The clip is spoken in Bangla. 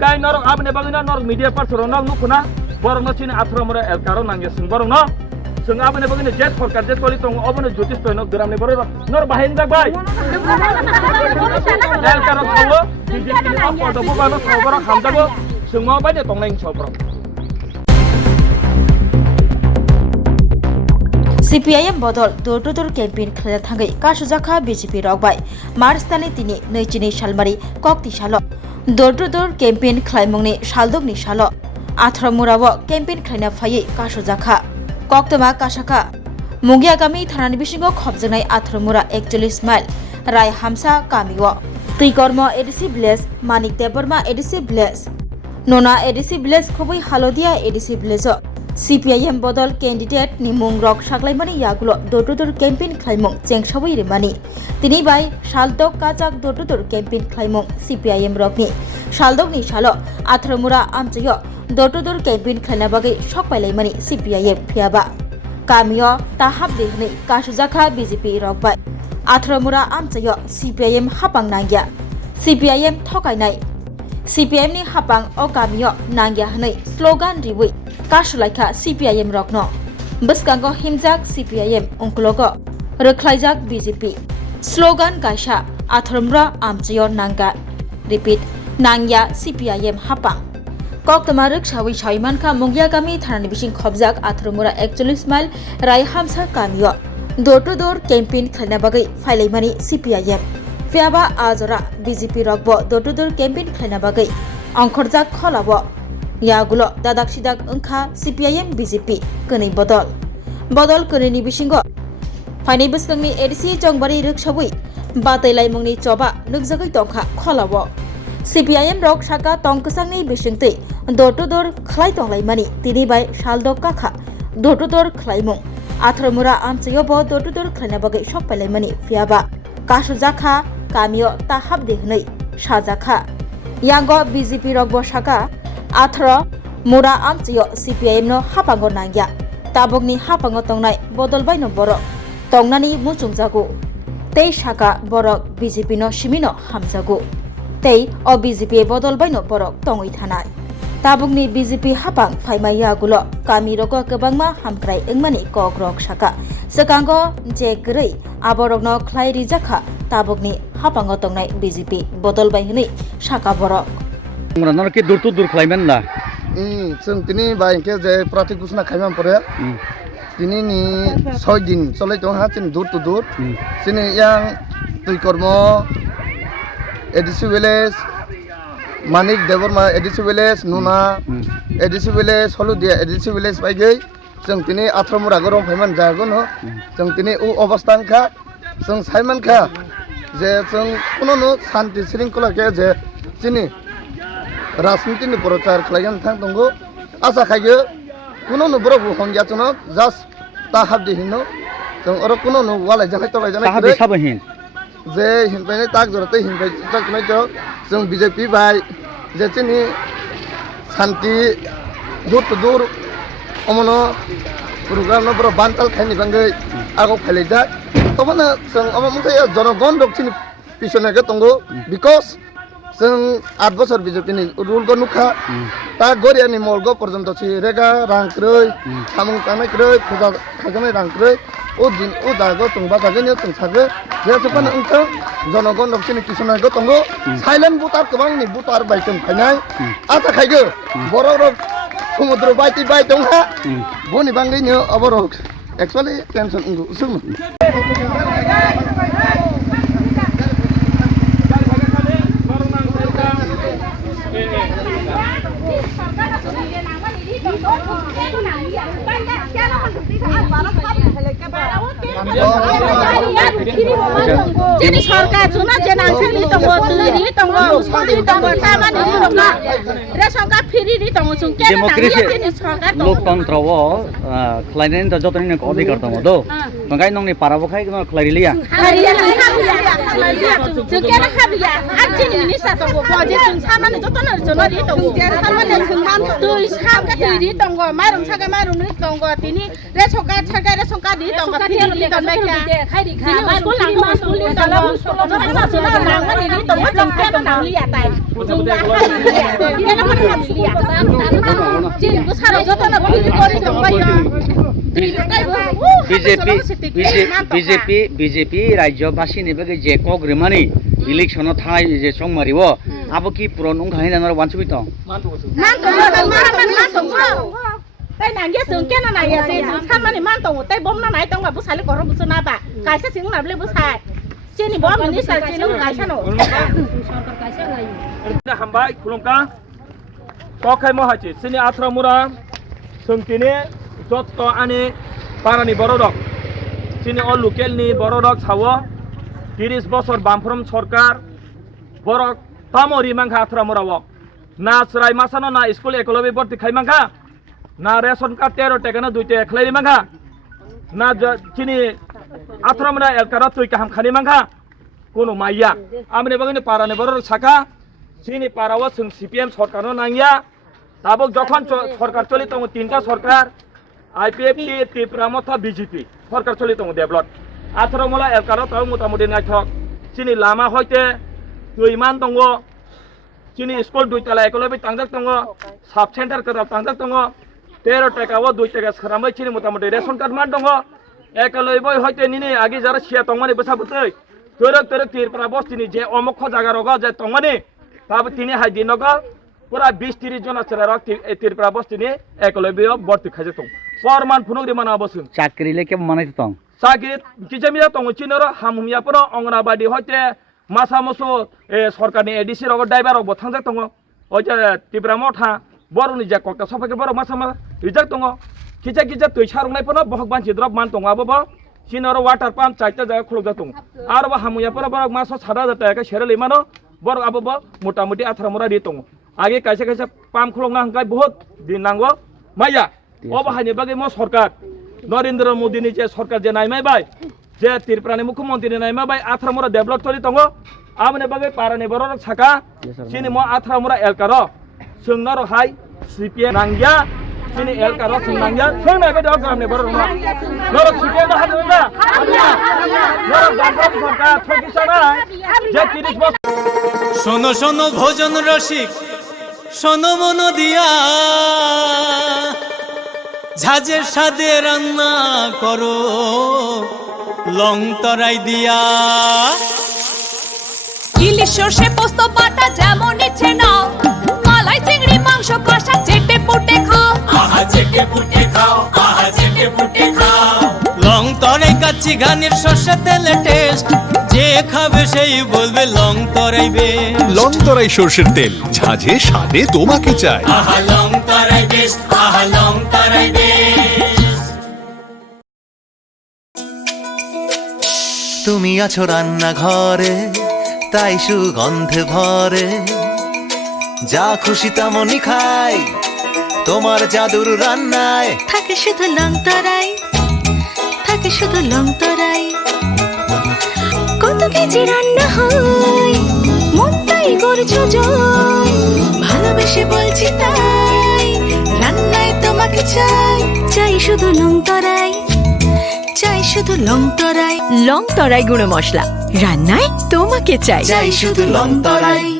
Gai norong abne bagina norong media part norong nukuna borong no chini athro mura el karo nangye sing borong no sing abne bagina jet forkar jet koli tong obone jyotish toy no gram ne borong nor bahin jak bai el karo songo BJP ni apor do bobano soboro hamdago sing mo bai ne tong nang soboro CPIM বদল দৌড় ক্যাম্পেইন খেলা থাঙ্গै কাশুজাখা বিজেপি রকবাই মার্চ তানি তিনি নৈচিनि सालमारि कक्ति साल दौड़ कैम्पेन खालामंनि सालदगनि साल 18 मुराव कैम्पेन खालायना फायै काशुजाखा कक्तमा काशाखा मुगिया गामि थानानि बिसिङाव खबजनाय 18 मुरा 41 माइल राय हामसा गामिव त्रिकर्म ADC village Manik Debbarma ADC village नोना एडिसि विलेज खुबै हालदिया एडिसि विलेज CPIM बदल कैंडिडेट नि मुं रक साग्लायमानि यागुलो दौड़ कैम्पेन खालामं चेंगसावै रेमानि तिनि बाय सालदग काजाक दौड़ कैम्पेन खालामं CPIM रकनि सालदगनि सालो 18 मुरा आमचयो दौड़ कैम्पेन खालायना बागै सकपायलायमानि CPIM फियाबा गामियो ताहाब देहनै काशुजाखा बीजेपी रकबाय 18 मुरा आमचयो CPIM हापां नांगिया CPIM थकायनाय CPIM नि हापां ओ गामियो नांगिया हनै स्लोगान रिवै काशुलायखा CPIM रकनो बसकांगो हिमजाक CPIM उंकुलोगो रोख्लायजाक BJP स्लोगान गायसा 18 मुरा आमचयो नांगा रिपीट नांगिया CPIM हापां कक्तमा रोखसावै साइमानखा मुगिया गामि थानानि बिसिं खबजाक 18 मुरा 41 माइल राय हामसा गामियो दौड़ कैम्पेन खालायना बागै फायलायमानि CPIM फियाबा आजरा BJP रकबो दौड़ कैम्पेन खालायना बागै अंखरजाक खलाबो यागुलो दादाक सिदाक ओंखा CPIM BJP कोनै बदल कोनैनि बिसिंगो फाइनै बोसोरनि एडिसि जंबारि रोखसावै बादायलायमुंनि चबा नुगजागै दंखा खलाबो CPIM रक साका तंकसांनि बिसिंतै दौड़ खलाय दंलायमानि तिनि बाय सालदग काखा दौड़ खलायमुं 18 मुरा आमचयोबो दौड़ खलायना बागै सकपायलायमानि फियाबा काशुजाखा गामियो ताहाब देहनै साजाखा यांगो BJP रकबो साका 18 मुरा आमचयो CPIM नो हापांगो नांगिया ताबगनि हापांगो तंनाय बदलबाय नो बरक तंनानि मुचुंजागु तै साका बरक BJP नो सिमिनो हामजागु तै ओ BJP बदलबाय नो बरक तंगै थानाय ताबगनि BJP हापां फायमायागुलो गामि रग गोबांमा हामक्राय ओंमानि कग्रक साका सकांगो जे गरै आबरगनो ख्लाय रिजाखा ताबगनि हापांगो तंनाय BJP बदलबाय हनै साका बरक नर के दूर खालायमान ना जों तिनि बायके जे प्राथमिक घोषणा खालामन परे तिनि नि 6 दिन चलै दं हा तिन दूर तिनि यां तुइकर्म ADC village Manik Debbarma ADC village नुना ADC village Haldia ADC village बायगै जों तिनि 18 मुरा गरम फायमान जागोन हो जों तिनि उ अवस्थानखा जों सायमानखा जे जों कुनु शान्ति शृंखला के जे तिनि राजनीतिनि प्रचार खालायगोन थां दंगो आसा खायो कुनु बरबो हंगियाचनो जास्ट ताहाब दिहिनो जों अर कुनु वालाय जानाय तलाय जानाय ताहाब साबहिन जे हिनबायने ताक जरते हिनबाय ताकनाय जों BJP बाय जे तिनि शान्ति दूर अमनो प्रोग्राम न बरो बानताल खायनि बांगै आगो खायलायजा तबनो जों अमो मुथाय जनगण दक्षिण पिछनेगे दंगो बिकज जों 8 बोसोर बिजेपिनि रुलखौ नुखा दा गरियानि मलगो पर्यन्त रेगा रांख्रै सामुं थांनायख्रै फुजा खाजानाय रांख्रै ও দিন ও দাগো তোংবা দাগেনি তোं সাগে যে সপান ओंखां জনগণ নকसिनि किसनायगो तंगो साइलेंट बुटार गोबांनि बुटार बायतों फायनाय आसा खायगो बर'रक समुद्र बायति बाय दंहा बनि बांगैनो अबरक एक्चुअली टेंशन उंगु उसुम Jadi सरकार जुना जेनांसानि दङ तुरि दङ सरि दङ सामानि दङ रेसनका फ्रि दि दङ जों के नांगौ सरकार दङ लोकतन्त्रआव खालायनायनि जतनि अधिकार दङ दो ओंखाय नंनि पाराबो खाय खालायलिया जों के खाबिया आजिनि मिनिस्टार दङ बजे जों सामानि जतनि जनरि दङ सामानि जोंमान दुइ साका दुइ दङ माइरं साका माइरं दङ दिनि रेसनका सरकार रेसनका दि दङ फ्रि दि दङ खायरि खा माइरं लांमा सुलि दङ বিজেপি রাজ্যবাসীনি বাকি যে কগ্রিমানি ইলেকশনত থাই যে সংমারিব আবো কি পুরন উংখাহিনার ওয়ানসুবি তো tay nàng ghé sườn cái này thì tham ăn thì mang tàu tay bom nó này tao mà bữa xài lấy cỏ bữa na bà cái sẽ xính làm lấy bữa xài trên thì bom mình đi xài trên nó cái sao nổ हामबाय खुलुमका कखाय महाची सिनि आथ्रामुरा सोंतिनि जत्त आनि पारानि बर'दक सिनि अ लकेलनि बर'दक सावो 30 बছর बामफ्रोम सरकार बरक तामरि मांखा आथ्रामुराव ना सराय मासानो ना स्कुल एकलबे भर्ती खायमांखा ना रेशन कार्ड 13 टाका ना 2 टाका खलायनि मांखा ना सिनि आथ्रामुरा एलकारा तुइ काहाम खानि मांखा कोनो माइया आमने बागनि पारानि बर'दक साखा सिनि पाराव जों सीपीएम सरकारनो नांगिया दाबो जखन सरकार चलि दङ 3टा सरकार आईपीएफटी त्रिपुरा मथा बीजेपी सरकार चलि दङ डेभलप आथ्रामुरा एलकारा ताव मोटामुटी नायथक सिनि लामा हयते दुइमान दङ सिनि स्कुल 2 तला एकलबे तांजाक दङ साब सेन्टार करा तांजाक दङ 13 टाकाव 2 टाका सरामै सिनि मोटामुटी रेशन कार्ड मान दङ एकलबे हयते निनि आगे जारा सिया दंमानि बसाबुतै तरक त्रिपुरा बस्तिनि जे अमख जागा रग जे दंमानि ताबो तिनि हाइदि नगर पूरा 20-30 जना चेरार त्रिपुरा बस्तिनि एकलबे भर्ती खाजे दं परमान फुनुगरि माना बसुं চাকরিলে কে মানাইতে তো सागिर किजमिया दङ चिनर हामुमियाफोर अंगनाबादि हयते मासा मोसो सरकारनि एडिसि रग ड्राइभार रग थांजाक दङ हयते त्रिपुरा मथा बर'नि जे कक्टा सफाके बर' मासा मा रिजाक दङ किजा तै सारंनायफोर बहक बानसि द्रप मान दङ आबो चिनर वाटार पाम्प 4टा जायगा खुलुमजाक दङ आरो हामुमियाफोर बर' मासा 7000 टाका सेरेल इमानो बर' आबो मोटामुटी आथ्रामुरा रि दङ आगे कैसे पाम्प खुलुमना हंखाय बहुत दिन नांगौ माइया अबाहायनि बागै म सरकार नरेंद्र मोदी जे सरकार जे नायमायबाय जे त्रिपुरानि मुख्यमंत्री नायमायबाय आथ्रामुरा डेभलप चलि दङ आमने बागै पारानि बर'रक साखा सिनि म आथ्रामुरा एलकार सोंना रहाय सीपीएम नांगिया सिनि एलकार सोंनांगिया सोंनाय बायदि ग्रामनि बर'रक नरक सीपीएम हादोंना नरक बामफ्रोम सरकार ठगिसाना जे 30 বছর শোনো শোনো ভোজন রসিক শোনো মন দিয়া ঝাঁঝের সাদে রান্না করো লং তরাই দিয়া ইলিশ সর্ষে পোস্ত বাটা যেমন ইচ্ছে নাও মালাই চিংড়ি মাংস কষা চেটে পুটে খাও আহা চেটে পুটে খাও আহা চেটে পুটে খাও লং তরাই কাচ্চি ঘানির সর্ষে তেলে টেস্ট যে খাবে সেই বলবে লং তরাই বেশ লং তরাই সরষের তেল ঝাঁঝে স্বাদে তোমাকে চাই আহা লং তরাই বেশ আহা লং তরাই বেশ তুমি আছো রান্না ঘরে তাই সুগন্ধে ভরে যা খুশি তেমনই খাই তোমার জাদুর রান্নায় থাকে শুধু লং তরাই থাকে শুধু লং তরাই কত কেজি রান্না হয় মন তাই করছো জয় ভালোবেসে বলছি তাই রান্নায় তোমাকে চাই চাই শুধু লং তরাই চাই শুধু লং তরাই গুঁড়ো মশলা রান্নায় তোমাকে চাই চাই শুধু লং তরাই।